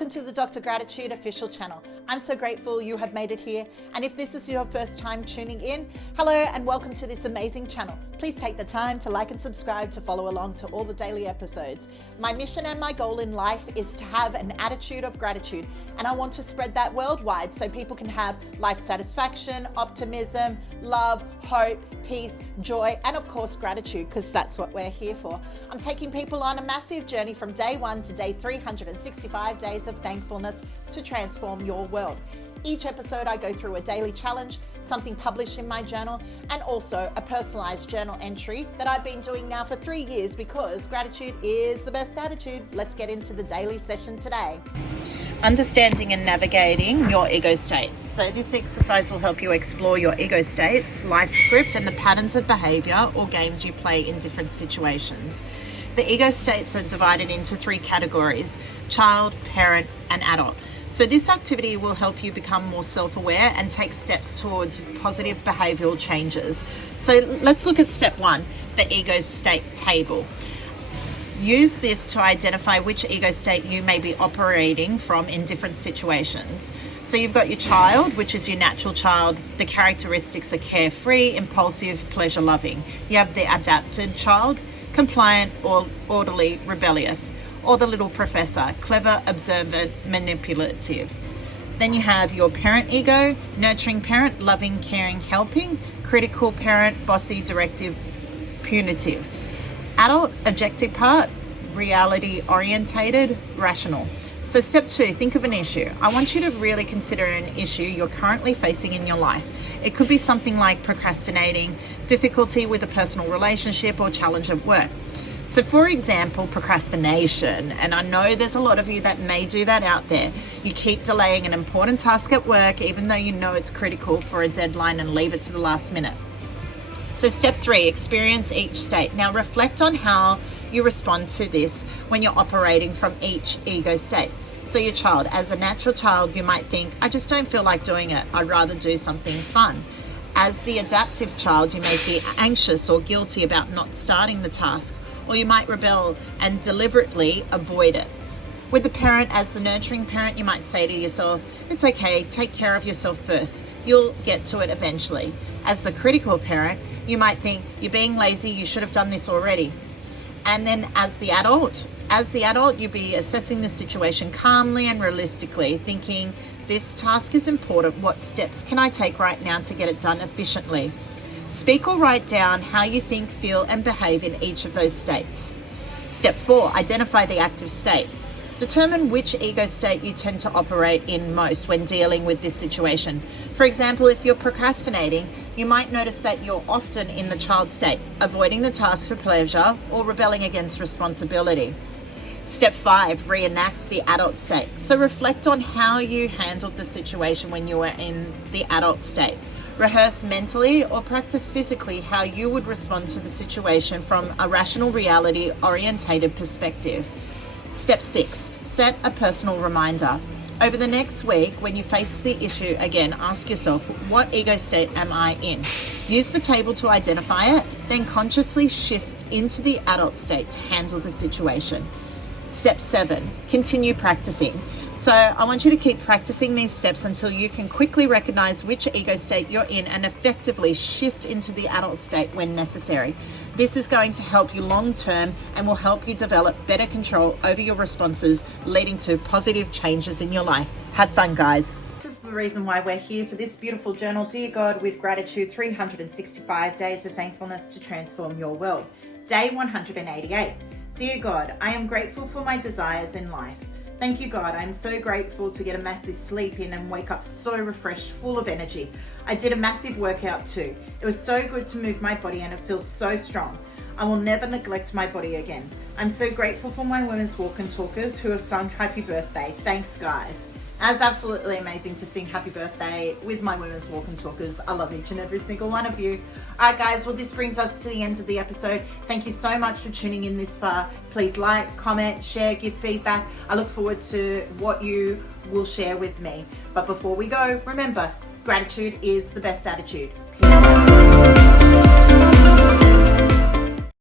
welcome to the Dr. Gratitude official channel. I'm so grateful you have made it here, and if this is your first time tuning in, hello and welcome to this amazing channel. Please take the time to like and subscribe to follow along to all the daily episodes. My mission and my goal in life is to have an attitude of gratitude, and I want to spread that worldwide so people can have life satisfaction, optimism, love, hope, peace, joy, and of course gratitude, because that's what we're here for. I'm taking people on a massive journey from day 1 to day 365 days of thankfulness to transform your world. Each episode I go through a daily challenge, something published in my journal, and also a personalized journal entry that I've been doing now for 3 years because gratitude is the best attitude. Let's get into the daily session today. Understanding and navigating your ego states. So this exercise will help you explore your ego states, life script, and the patterns of behavior or games you play in different situations. The ego states are divided into 3 categories: child, parent, and adult. So this activity will help you become more self-aware and take steps towards positive behavioral changes. So let's look at step 1, the ego state table. Use this to identify which ego state you may be operating from in different situations. So you've got your child, which is your natural child. The characteristics are carefree, impulsive, pleasure-loving. You have the adapted child, compliant, or orderly, rebellious. Or the little professor, clever, observant, manipulative. Then you have your parent ego, nurturing parent, loving, caring, helping, critical parent, bossy, directive, punitive. Adult, objective part, reality orientated, rational. So step 2, think of an issue. I want you to really consider an issue you're currently facing in your life. It could be something like procrastinating, difficulty with a personal relationship, or challenge at work. So for example, procrastination, and I know there's a lot of you that may do that out there. You keep delaying an important task at work even though you know it's critical for a deadline and leave it to the last minute. So step 3, experience each state. Now reflect on how you respond to this when you're operating from each ego state. So your child, as a natural child, you might think, I just don't feel like doing it. I'd rather do something fun. As the adaptive child, you may be anxious or guilty about not starting the task, or you might rebel and deliberately avoid it. With the parent, as the nurturing parent, you might say to yourself, it's okay, take care of yourself first. You'll get to it eventually. As the critical parent, you might think, you're being lazy, you should have done this already. And then as the adult, you'll be assessing the situation calmly and realistically, thinking, this task is important. What steps can I take right now to get it done efficiently? Speak or write down how you think, feel, and behave in each of those states. Step 4, identify the active state. Determine which ego state you tend to operate in most when dealing with this situation. For example, if you're procrastinating, you might notice that you're often in the child state, avoiding the task for pleasure or rebelling against responsibility. Step 5, reenact the adult state. So reflect on how you handled the situation when you were in the adult state. Rehearse mentally or practice physically how you would respond to the situation from a rational, reality-orientated perspective. Step 6, set a personal reminder. Over the next week, when you face the issue again, ask yourself, what ego state am I in? Use the table to identify it, then consciously shift into the adult state to handle the situation. Step 7, continue practicing. So I want you to keep practicing these steps until you can quickly recognize which ego state you're in and effectively shift into the adult state when necessary. This is going to help you long term and will help you develop better control over your responses, leading to positive changes in your life. Have fun, guys. This is the reason why we're here for this beautiful journal. Dear God, with gratitude, 365 days of thankfulness to transform your world. Day 188. Dear God, I am grateful for my desires in life. Thank you, God. I'm so grateful to get a massive sleep in and wake up so refreshed, full of energy. I did a massive workout too. It was so good to move my body and it feels so strong. I will never neglect my body again. I'm so grateful for my women's walk and talkers who have sung happy birthday. Thanks, guys. It's absolutely amazing to sing happy birthday with my women's walk and talkers. I love each and every single one of you. All right, guys, well, this brings us to the end of the episode. Thank you so much for tuning in this far. Please like, comment, share, give feedback. I look forward to what you will share with me. But before we go, remember, gratitude is the best attitude.